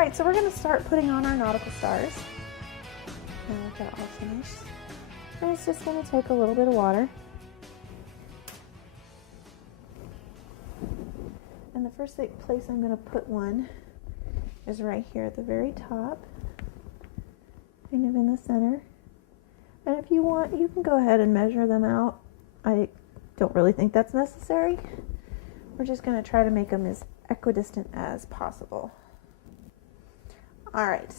Alright, so we're going to start putting on our nautical stars. Now we've got it all finished. And it's just going to take a little bit of water. And the first place I'm going to put one is right here at the very top, kind of in the center. And if you want, you can go ahead and measure them out. I don't really think that's necessary. We're just going to try to make them as equidistant as possible. All right,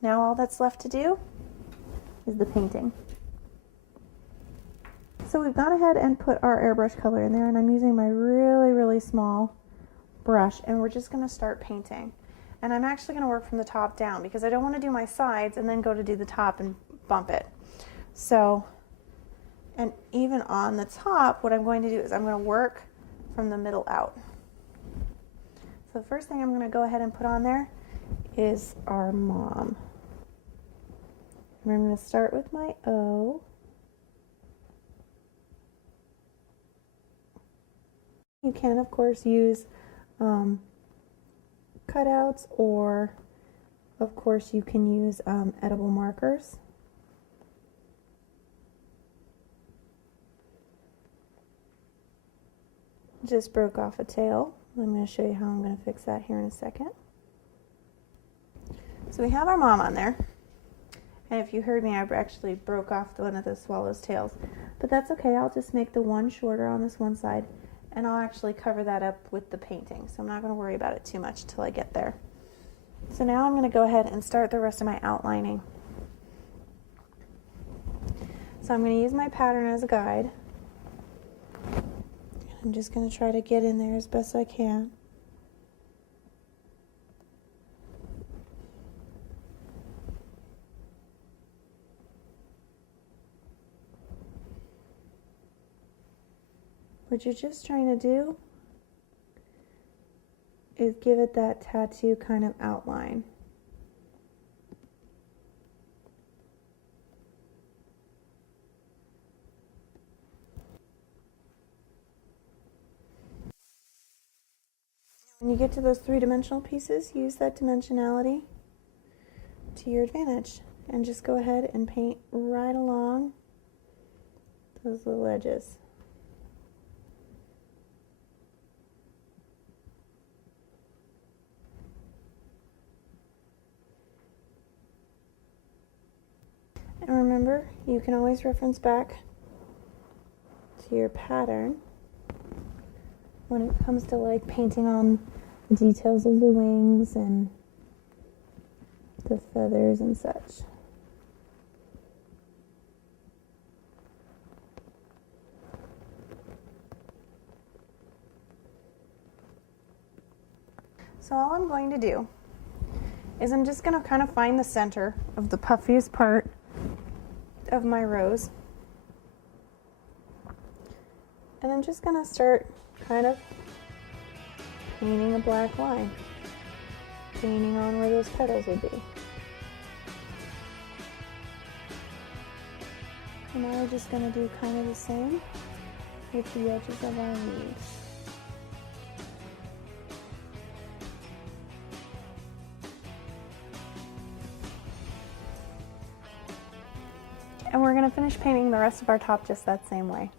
now all that's left to do is the painting. So we've gone ahead and put our airbrush color in there, and I'm using my really, really small brush, and we're just going to start painting. And I'm actually going to work from the top down because I don't want to do my sides and then go to do the top and bump it. So, and even on the top, what I'm going to do is I'm going to work from the middle out. So the first thing I'm going to go ahead and put on there is our mom. And I'm going to start with my O. You can, of course, use cutouts, or of course you can use edible markers. Just broke off a tail. I'm going to show you how I'm going to fix that here in a second. So we have our mom on there, and if you heard me, I actually broke off one of the swallow's tails, but that's okay. I'll just make the one shorter on this one side, and I'll actually cover that up with the painting, so I'm not going to worry about it too much till I get there. So now I'm going to go ahead and start the rest of my outlining. So I'm going to use my pattern as a guide. I'm just going to try to get in there as best I can. What you're just trying to do is give it that tattoo kind of outline. When you get to those three-dimensional pieces, use that dimensionality to your advantage and just go ahead and paint right along those little edges. And remember, you can always reference back to your pattern when it comes to like painting on the details of the wings and the feathers and such. So all I'm going to do is I'm just going to kind of find the center of the puffiest part of my rose, and I'm just going to start kind of painting a black line, painting on where those petals would be. And now we're just going to do kind of the same with the edges of our leaves. And we're going to finish painting the rest of our top just that same way.